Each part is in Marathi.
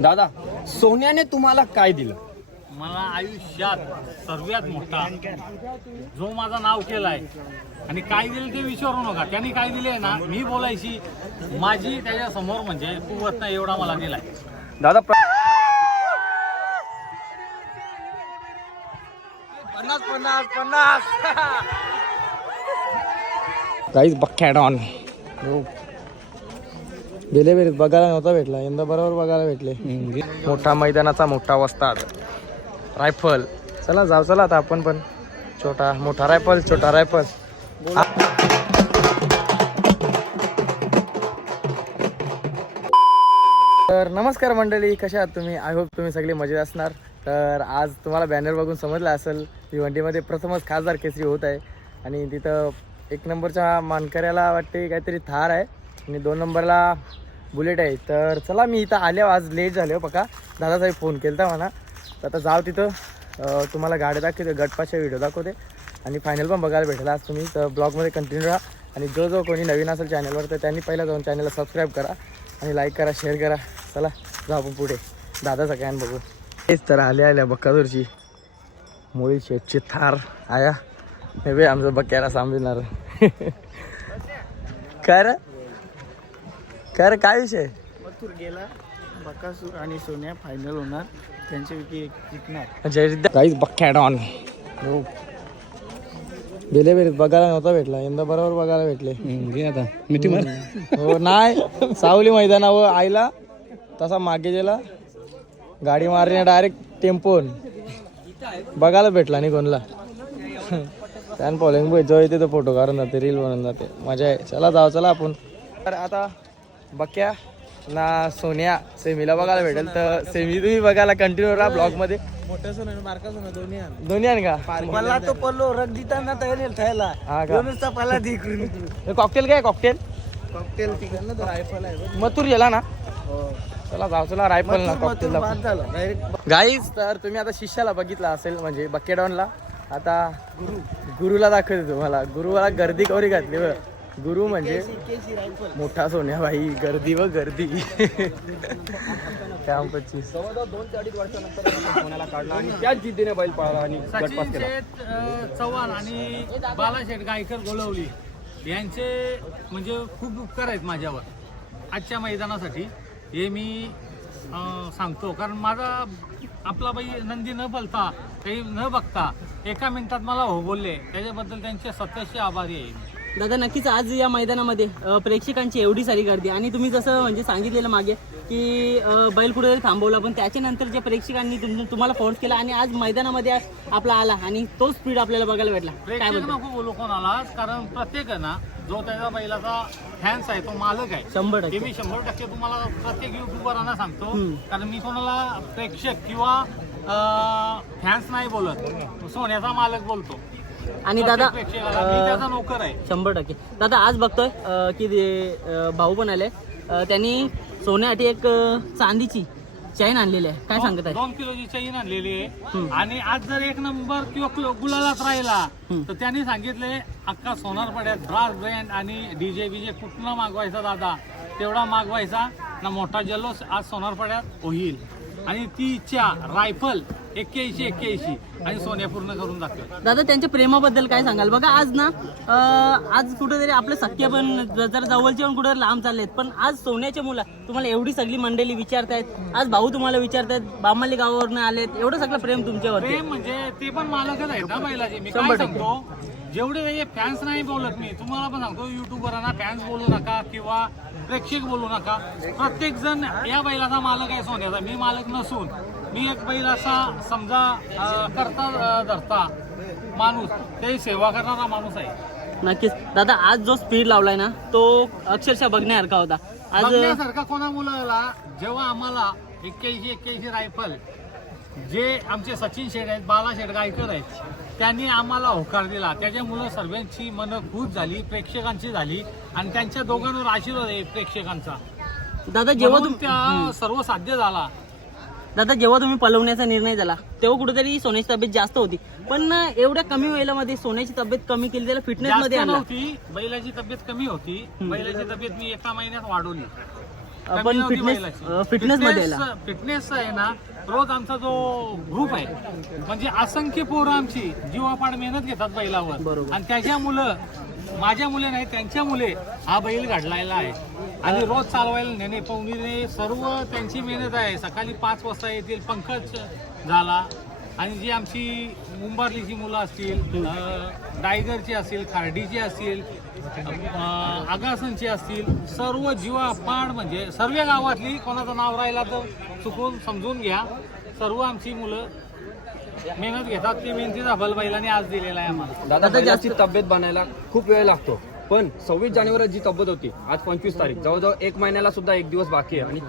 दादा, सोन्याने तुम्हाला काय दिलं? मला आयुष्यात सर्वात मोठा जो माझं नाव केलाय आणि काय दिलं ते विचारू नका. त्यांनी काय दिले ना, मी बोलायची माझी त्याच्या समोर म्हणजे कुवत नाही एवढा मला दिलाय. दादा 50 काहीच बख्या डॉन गेले वेळेस बघायला नव्हता भेटला, यंदा बरोबर बघायला भेटले. मोठा मैदानाचा मोठा वस्ताद रायफल. चला जाऊ, चला आता आपण पण. छोटा मोठा रायफल, छोटा रायफल. तर नमस्कार मंडळी, कशा आहात तुम्ही? आय होप तुम्ही सगळे मजेत असणार. तर आज तुम्हाला बॅनर बघून समजलं असेल, भिवंडीमध्ये प्रथमच खासदार केसरी होत आहे आणि तिथं 1 नंबरच्या मानकऱ्याला वाटते काहीतरी थार आहे आणि 2 नंबरला बुलेट आहे. तर चला, मी इथं आल्यावर आज लेट झाले हो पका. दादासाहेब फोन केला होता म्हणा. तर आता जाऊ तिथं, तुम्हाला गाड्या दाखवते, गटपासच्या व्हिडिओ दाखवते आणि फायनल पण बघायला भेटेल आज तुम्ही. तर ब्लॉगमध्ये कंटिन्यू राहा आणि जो कोणी नवीन असेल चॅनलवर तर त्यांनी पहिला जाऊन चॅनलला सबस्क्राईब करा आणि लाईक करा, शेअर करा. चला जाऊ आपण पुढे, दादाचा कॅन बघू. हेच तर आल्या बक्कादूरची मुळी शेटची थार आया हे बे आमचं बक्क्याला सांभाळणार. काय काय विषय? मथुर गेला, बकासूर आणि सोन्या फायनल होणार, त्यांचे विकी जिंकणार. काहीच बक्क्या डॉन गेले वेळेस बघायला नव्हता भेटला, यंदा बरोबर बघायला भेटले. आता मिठी मार. हो नाही, सावली मैदानावर आईला तसा मागे गेला, गाडी मारणे डायरेक्ट टेम्पोन बघायला भेटला नाही कोणला. त्यान फॉलोइंग जो येते तो फोटो काढून जाते, रील बनवून जाते, मजा आहे. चला जाऊ, चला आपण. तर आता बक्या ना सोन्या सेमीला बघायला भेटेल, तर सेमी तुम्ही बघायला कंटिन्यू राहा ब्लॉगमध्ये. मोठ्या सोन्या मार्का सोना दोन्ही आहे का? मला तो पल्लो रग देताना तयारी ठेवला. हा का? नुसता पल्ला तिकडून कॉकटेल काय? कॉकटेल कॉकटेल तिकडनं रायफल आहे. मथुर गेला ना. चला जाऊ, चला रायफल ना बाद कॉकटेलला. झाला डायरेक्ट. गाईज, तर तुम्ही आता शिष्याला बघितला असेल म्हणजे बकेडॉनला. आता गुरुला दाखवते तुम्हाला. गुरुला गर्दी कवरी घातली व गुरु म्हणजे केसी रायफल मोठा सोन्या बाई. गर्दी व गर्दी. कॅम्प 25 सोन्याला काढला आणि त्याच जिद्दीने बैल पळाला आणि सचिन शेठ चव्हाण आणि बालाशेठ गायकर गोलवली यांचे म्हणजे खूप उपकार आहेत माझ्यावर आजच्या मैदानासाठी. हे मी सांगतो, कारण माझा आपला बाई नंदी न बोलता, काही न बघता 1 मिनिटात मला हो बोलले, त्याच्याबद्दल त्यांचे सत्याचे आभारी आहे. दादा, नक्कीच आज या मैदानामध्ये प्रेक्षकांची एवढी सारी गर्दी आणि तुम्ही जसं म्हणजे सांगितलेलं मागे की बैल कुठेतरी थांबवला, पण त्याच्यानंतर जे प्रेक्षकांनी तुम्हाला फोर्स केला आणि आज मैदानामध्ये आपला आला आणि तो स्पीड आपल्याला बघायला भेटला. काय प्रेक्षक बोलतो? नको बोलू कोणाला, कारण प्रत्येक आहे ना, जो त्याच्या बैलाचा फॅन्स आहे तो मालक आहे. 100% हे मी 100% तुम्हाला प्रत्येक युट्यूबरांना सांगतो, कारण मी कोणाला प्रेक्षक किंवा फॅन्स नाही बोलत, सोन्याचा मालक बोलतो. आणि दादा प्रेक्षकाला मी त्याचा नोकर आहे. 100%. दादा आज बघतोय की भाऊ पण आले, त्यांनी सोन्यासाठी एक चांदीची चैन आणलेली आहे. काय सांगत आहे? 2 किलोची चैन आणलेली आहे आणि आज जर 1 नंबर किंवा गुलालात राहिला तर त्यांनी सांगितले अख्खा सोनारपाड्यात ब्रास ब्रँड आणि डीजे बीजे कुठनं मागवायचा दादा, तेवढा मागवायचा ना, मोठा जल्लोष आज सोनारपाड्यात होईल. आणि ती इच्छा रायफल 81 आणि सोन्या पूर्ण करून दाखवेल. दादा, त्यांच्या प्रेमाबद्दल काय सांगाल? बघा आज ना आज कुठेतरी आपले सख्य पण जर जवळचे पण कुठेतरी लांब चाललेत, पण आज सोन्याच्या मुला तुम्हाला एवढी सगळी मंडळी विचारतायत, आज भाऊ तुम्हाला विचारतायत, बामाली गावावरनं आलेत, एवढं सगळं प्रेम तुमच्यावर. प्रेम म्हणजे ते पण मालकच आहेत ना बैलाचे. मी काय सांगतो, जेवढे फॅन्स नाही बोलत, मी तुम्हाला पण सांगतो, युट्यूबरांना फॅन्स बोलू नका किंवा प्रेक्षक बोलू नका. प्रत्येक जण या बैलाचा मालक आहे सोन्याचा. मी मालक नसून मी एक बैल असा समजा करता धरता माणूस, ते सेवा करणारा माणूस आहे. नक्कीच दादा, आज जो स्पीड लावलाय ना तो अक्षरशः बघण्यासारखा होता. आज बघण्यासारखा कोणा मुलाला, जेव्हा आम्हाला 81 रायफल जे आमचे सचिन शेठ आहेत, बालाशेठ गायकर आहेत, त्यांनी आम्हाला होकार दिला, त्याच्यामुळं सर्वांची मनं खुश झाली, प्रेक्षकांची झाली आणि त्यांच्या दोघांवर आशीर्वाद आहे प्रेक्षकांचा. दादा, जेव्हा त्या सर्व साध्य झाला. दादा, जेव्हा तुम्ही पळवण्याचा निर्णय झाला तेव्हा कुठेतरी सोन्याची तब्येत जास्त होती, पण एवढ्या कमी वेळेमध्ये सोन्याची तब्येत कमी केली, त्याला फिटनेस मध्ये आणला. नव्हती बैलाची तब्येत कमी होती. बैलाची तब्येत मी 1 महिन्यात वाढवली. आपण फिटनेस मध्ये आला. फिटनेस आहे ना, रोज आमचा जो ग्रुप आहे म्हणजे असंख्य पोरं आमची जीवापाड मेहनत घेतात बैलावर. बरोबर. आणि त्याच्या मुलं, माझ्या मुले नाही त्यांच्या मुले हा बैल घडलायला आहे. आणि रोज चालवायला नेणे पवनीने सर्व त्यांची मेहनत आहे. सकाळी 5 वाजता येतील. पंकज झाला आणि जी आमची मुंबार्लीची मुलं असतील, डायगरची असतील, खार्डीची असतील, आगासनची असतील, सर्व जीवापाड म्हणजे सर्व गावातली, कोणाचं नाव राहिला तर चुकून समजून घ्या, सर्व आमची मुलं मेहनत घेतात. ती मेहनतीचा फल बैलाने आज दिलेला आहे आम्हाला. दादा बैलाची तब्येत बनायला खूप वेळ लागतो, पण 26 जानेवारी जी तब्येत होती, आज 25 तारीख, जवळजवळ 1 महिन्याला सुद्धा 1 दिवस बाकी आहे. आणि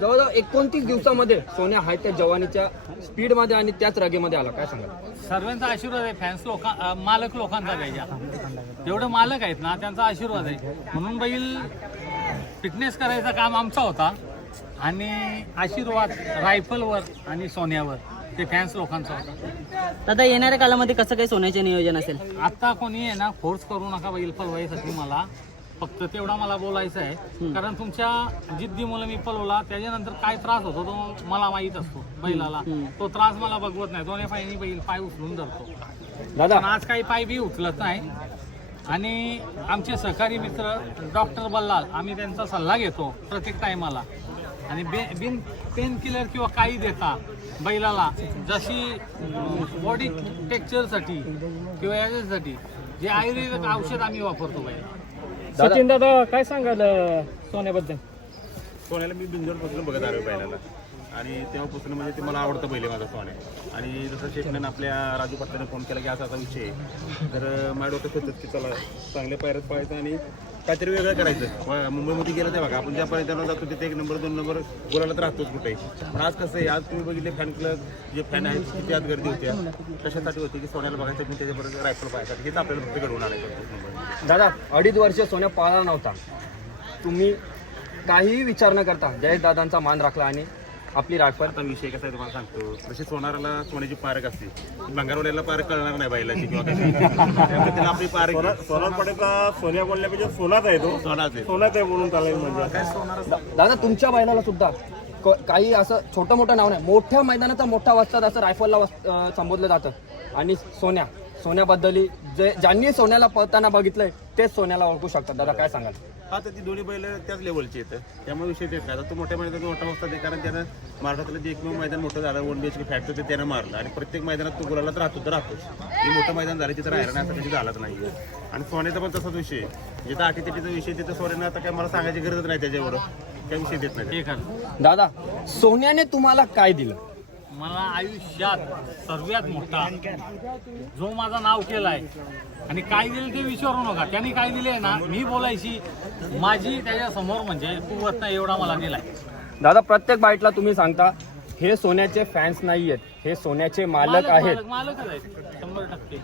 जवळजवळ 29 दिवसामध्ये सोन्या आहे त्या जवानीच्या स्पीडमध्ये आणि त्याच रगेमध्ये आला. काय सांगाल? सर्वांचा आशीर्वाद आहे. फॅन्स मालक लोकांचा त्याच्या जेवढे मालक आहेत ना त्यांचा आशीर्वाद आहे. म्हणून बैल फिटनेस करायचं काम आमचा होता आणि आशीर्वाद रायफलवर आणि सोन्यावर ते फॅन्स लोकांचा होता. दादा येणाऱ्या कालामध्ये कसं काही सोन्याचे नियोजन असेल? आता कोणी आहे ना फोर्स करू नका बैल पळवायसाठी. मला फक्त तेवढा मला बोलायचं आहे, कारण तुमच्या जिद्दीमुळे मी पळवला. त्याच्यानंतर काय त्रास होतो तो मला माहीत असतो बैलाला. तो त्रास मला बघवत नाही. दोन्ही पायनी बैल पाय उचलून धरतो. दादा पण आज काही पाय बी उचलत नाही. आणि आमचे सहकारी मित्र डॉक्टर बल्लाल, आम्ही त्यांचा सल्ला घेतो प्रत्येक टायमाला. आणि बिन पेन किलर किंवा काही देता बैलाला जशी बॉडी टेक्स्चरसाठी किंवा याच्यासाठी जे आयुर्वेदिक औषध आम्ही वापरतो बैला. सचिन दादा काय सांगाल सोन्याबद्दल? सोन्याला मी बिंजोरपासून बघत आलो बैलाला आणि तेव्हापासून म्हणजे ते मला आवडतं पहिले माझा सोन्या. आणि जसं शेखनं आपल्या राजू पाटलाने फोन केला की असा विषय आहे, तर माझ्या डोक्यात होतं की चला चांगल्या पायऱ्यात पळायचं आणि काहीतरी वेगळं करायचं. मुंबईमध्ये गेलं ते बघा, आपण ज्या पर्यंत जातो तिथे 1 नंबर 2 नंबर बोलायला तर राहतोच कुठे. पण आज कसं आहे, आज तुम्ही बघितले फॅन क्लब जे फॅन आहेत किती आज गर्दी होत्या. कशासाठी होती की सोन्याला बघायचं आणि त्याच्याबरोबर रायफल पाहायसाठी. हेच आपल्याला फक्त घडवून आणायचं. दादा 2.5 वर्ष सोन्या पाळला नव्हता, तुम्ही काहीही विचार न करता जयेश दादांचा मान राखला आणि आपली रायफल. आता विषय कसा आहे तुम्हाला सांगतो, जशी सोनाराला सोन्याची पारख असते, भंगारवाल्याला पारख कळणार नाही बैलाची किंवा कशी. त्यामुळे त्याला आपली पारख सोनार पडेचा सोन्या बोलण्यापेक्षा सोनाच आहे तो. सोनाच आहे. सोनाच आहे म्हणून चालेल म्हणजे. काय सोनार दादा तुमच्या बैलाला सुद्धा काही असं छोटं मोठं नाव नाही, मोठ्या मैदानाचा मोठा वस्ताद असं रायफलला संबोधलं जातं. आणि सोन्याबद्दल ज्यांनी सोन्याला पळताना बघितलंय तेच सोन्याला ओळखू शकतात. दादा काय सांगाल? आता ती दोन्ही बैल त्याच लेवलची येतं, त्यामुळे विषय देत नाही. आता तो मोठ्या मैदानात मोठा वस्ताद आहे, कारण त्यानं महाराष्ट्रातलं जे एकमेव मैदान मोठं झालं 1 BHK फॅक्ट होते त्यानं मारलं. आणि प्रत्येक मैदानात तो गुलाला तर राहतोच. हे मोठं मैदान झालं तिथं राहिलं नाही, आता कधी झालाच नाही. आणि सोन्याचा पण तसाच विषय, जिथं अटीतटीचा विषय तिथं सोन्यानं आता काय मला सांगायची गरजच नाही त्याच्यावर, काय विषय देत नाही. हे खरं. दादा सोन्याने तुम्हाला काय दिलं? मला आयुष्यात सर्वात मोठा जो माझं नाव केलाय आणि काय दिलं ते विचारू नका. त्यांनी काय दिले ना, मी बोलायची माझी त्याच्या समोर म्हणजे कुवत नाही एवढा मला दिलाय. दादा प्रत्येक बाईटला तुम्ही सांगता हे सोन्याचे फॅन्स नाही आहेत, हे सोन्याचे मालक आहेत. मालकच आहेत 100%.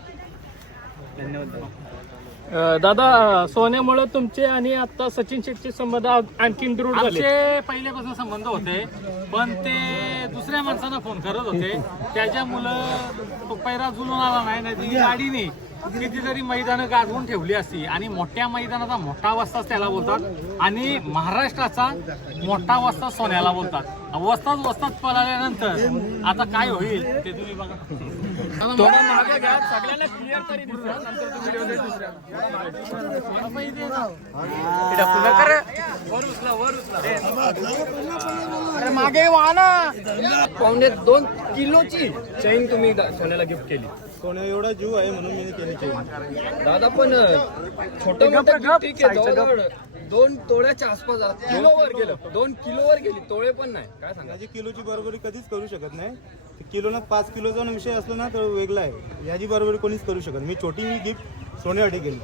धन्यवाद. दादा सोन्यामुळे तुमचे आणि आता सचिन शेट्टी संबंध आणखीन दृढ झाले. आमचे पहिल्यापासून संबंध होते, पण ते दुसऱ्या माणसानं फोन करत होते. त्याच्यामुळं तो पैरा जुळून आला नाही. ती गाडीने कितीतरी मैदानं गाजवून ठेवली असती. आणि मोठ्या मैदानाचा मोठा वस्ताद त्याला बोलतात आणि महाराष्ट्राचा मोठा वस्ताद सोन्याला बोलतात. वस्ताद पळाल्यानंतर आता काय होईल ते तुम्ही बघा. मागे वाहना 2.25 किलोची चैन तुम्ही सोन्याला गिफ्ट केली. सोन्या एवढा जीव आहे म्हणून मी केली चेंज. दादा पण छोटं मोठं gift ठीक आहे, जवळजवळ 2 तोळ्याच्या आसपास किलोवर गेलं. 2 किलोवर गेली, तोळे पण नाही. काय सांगा? माझी किलोची बरोबरी कधीच करू शकत नाही. किलोला 5 किलोचा विषय असला ना तर वेगळा आहे. याची बरोबरी कोणीच करू शकत. मी छोटी गिफ्ट सोन्यासाठी केली.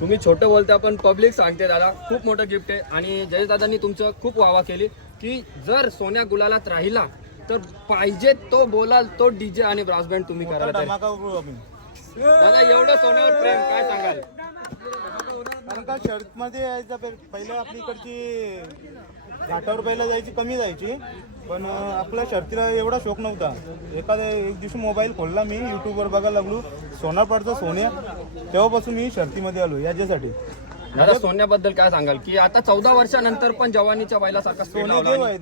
तुम्ही छोटं बोलता पण पब्लिक सांगते दादा खूप मोठं गिफ्ट आहे. आणि जयेश दादांनी तुमचं खूप वावा केली की जर सोन्या गुलालात राहिला तर पाहिजे तो बोलाल तो डीजे आणि ब्रास बँड तुम्ही करायला तयार. धमाका करू आम्ही. दादा एवढं सोन्यावर प्रेम, काय सांगाल? कारण का शर्टमध्ये यायचा पहिलं आपली इकडची घाटावर पहिला जायची कमी जायची, पण आपल्या शर्तीला एवढा शौक नव्हता. एक दिवशी मोबाईल खोलला मी, यूट्यूबवर बघायला लागलो सोनारपाडचा सोन्या. तेव्हापासून मी शर्तीमध्ये आलो याच्यासाठी. दादा सोन्याबद्दल काय सांगाल की आता 14 वर्षानंतर पण जवानीच्या बैलासारखा स्पीड सोने लावला देव आणि आहे,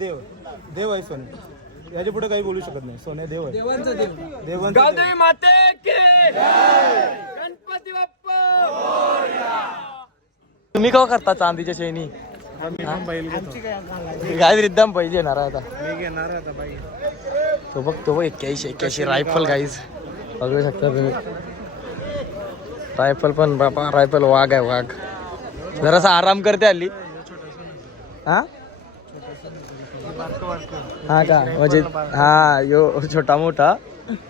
देव आहे सोने. याच्या पुढे काही बोलू शकत नाही. सोने देव आहे, देवांचं देव. गांधी माते की गणपती बाप्पा. तुम्ही का करता चांदीच्या चैनी काय रिद्धाम पाहिजे येणार आता तो बघ 81 रायफल गाईज बघू शकता तुम्ही. रायफल पण बाबा रायफल वाघ आहे वाघ. जरासा आराम करते हल्ली. हा हा का म्हणजे हा यो छोटा मोठा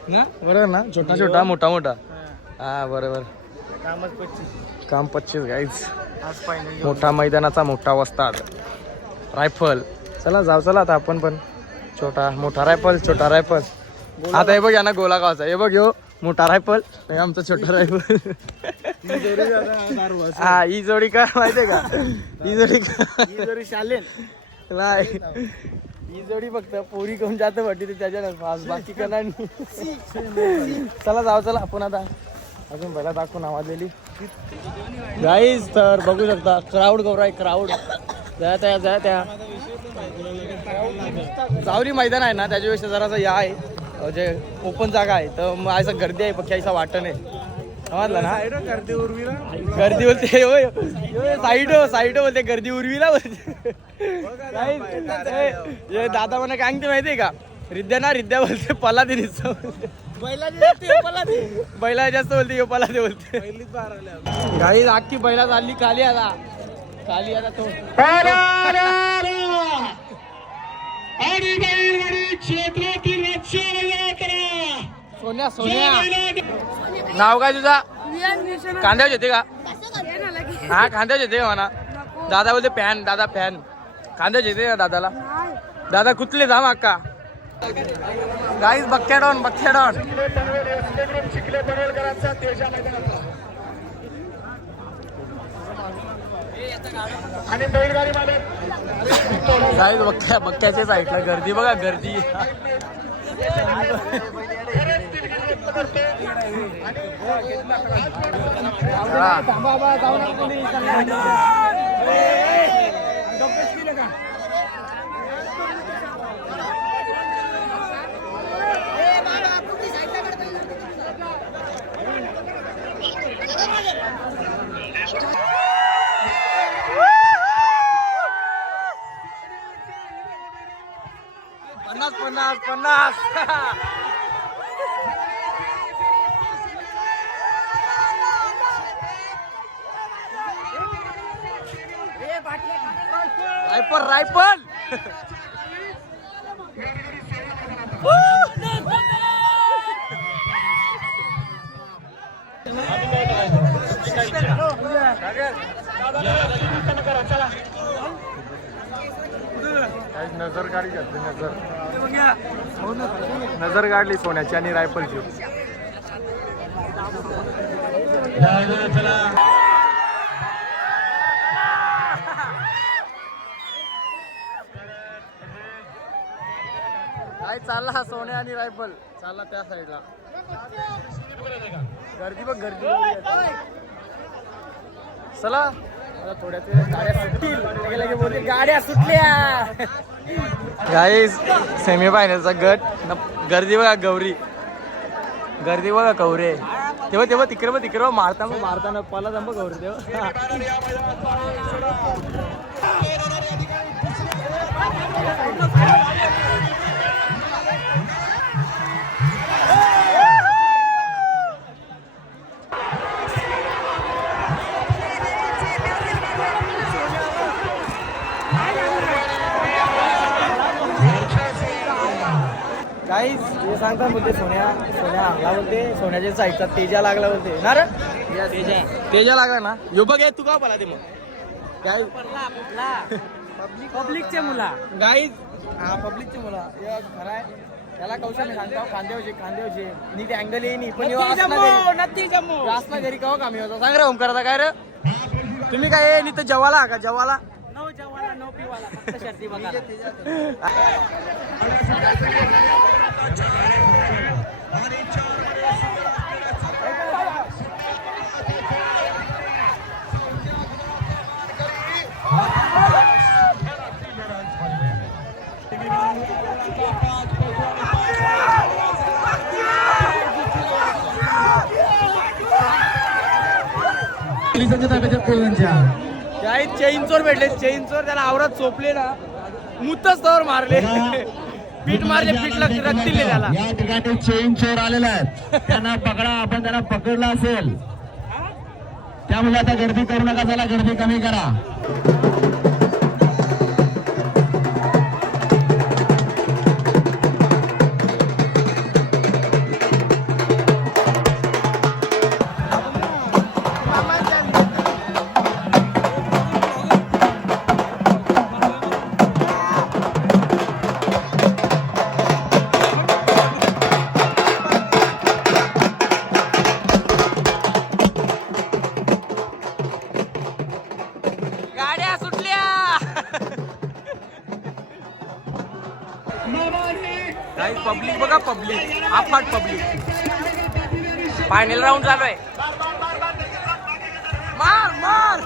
बरोबर ना छोटा छोटा मोठा मोठा हा बरोबर. काम 25 गाईज. मोठा मैदानाचा मोठा वस्ताद रायफल. चला जाऊ चला आता आपण पण. छोटा मोठा रायफल छोटा रायफल. आता हे बघ या ना गोला गावचा हे बघ यो मोठा रायफल आमचा छोटा रायफल. हा ही जोडी काय माहितीये का ही जोडी शालेन ही जोडी फक्त पोरी कोण जात वाटते त्याच्यानं बाकी करणार. चला जाऊ चला आपण आता अजून पहिला दाखवून आवाजलेली गाईज. तर बघू शकता क्राऊड गौराय क्राऊड त्या जावरी मैदान आहे ना त्याच्यापेक्षा जरासा या आहे म्हणजे ओपन जागा आहे तर मग असं गर्दी आहे पक्की असं वाटत नाही समजलं ना. गर्दी बोलते होय साईड बोलते गर्दी उर्वीला बोलते. दादा म्हणा काय ते माहितीये का रिद्ध्या बोलते पला ते बैला जास्त बोलते यो पला ते बोलते. गाडी अख्खी बैला चालली खाली आता तो सोन्या नाव काय तुझा कांद्यावर येते का हा कांद्यावर येते म्हणा. दादा बोलते फॅन दादा फॅन कांद्यावर येते ना दादाला. दादा कुठले जाम अक्का गाईज बक्क्या डॉन गाईज बक्क्याच्या साईडला गर्दी बघा गर्दी. पन्नास रायफल नजर काढली सोन्याची आणि रायफलची. काय चालला सोन्या आणि रायफल चालला त्या साईडला. गर्दी बघ गर्दी चला थोड्याच गाड्या सुटतील गाड्या सुटल्या. गाईस सेमी फायनलचा गट गर्दी बघा गौरी गर्दी बघा कवरे तेव्हा तिकडे मारताना पला जंप गौरी तेव्हा. काहीच हे सांगता बोलते सोन्या लागला बोलते सोन्याच्या साईडचा तेजा लागला बोलते ना रे तेजा लागला ना यो बघ तू का पला ते मग काय पब्लिकचे मुला गाईज हा पब्लिकचे मुला खरं आहे त्याला कौशल्य सांगता खांद्यावचे नीट अँगल येईन पण जास्त घरी कवा कामी होता सांग रे ओमकारचा काय रे तुम्ही काय नीट जेवाला का जेवाला नो पिवाला फक्त शर्ती बघायला. पोलिसांच्या ताब्यात आहेत पोलिसांच्या. काही चेन चोर भेटले, चेन चोर त्याला आवरात चोपले ना, मुतच तोवर मारले, पीठ मारले, पीठ रक्त दिले त्याला. या ठिकाणी चेन चोर आलेला आहेत, त्यांना पकडा. आपण त्यांना पकडला असेल त्यामुळे आता गर्दी करू नका. चला गर्दी कमी करा. गाड्या सुटल्या. काही पब्लिक बघा, पब्लिक अफाट पब्लिक. फायनल राऊंड चालू आहे. मार मार.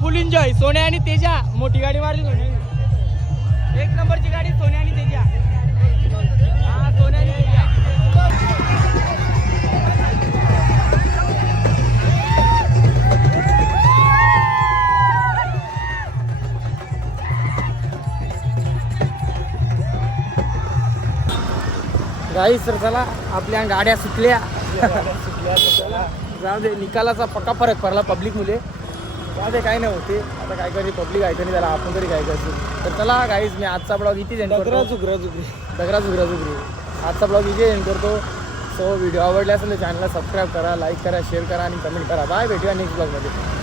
फुल एन्जॉय. सोन्या आणि तेजा मोठी गाडी मारली. सोन्या एक नंबरची गाडी, सोन्या आणि तेजा. हा, सोन्या आणि तेजा. गाईस तर चला, आपल्या गाड्या सुटल्या. जाऊ दे, निकालाचा पक्का फरक पडला पब्लिक मुले. जाऊ दे, काय नाही होते. आता काय करी, पब्लिक ऐकत नाही त्याला, आपण तरी काय करतो. तर चला गाईस, मी आजचा ब्लॉग इथे एंड करतो. दगरा झुगरा. आजचा ब्लॉग इथे एंड करतो. सो व्हिडिओ आवडला असेल तर चॅनलला सबस्क्राईब करा, लाईक करा, शेअर करा आणि कमेंट करा. बाय, भेटूया नेक्स्ट ब्लॉगमध्ये.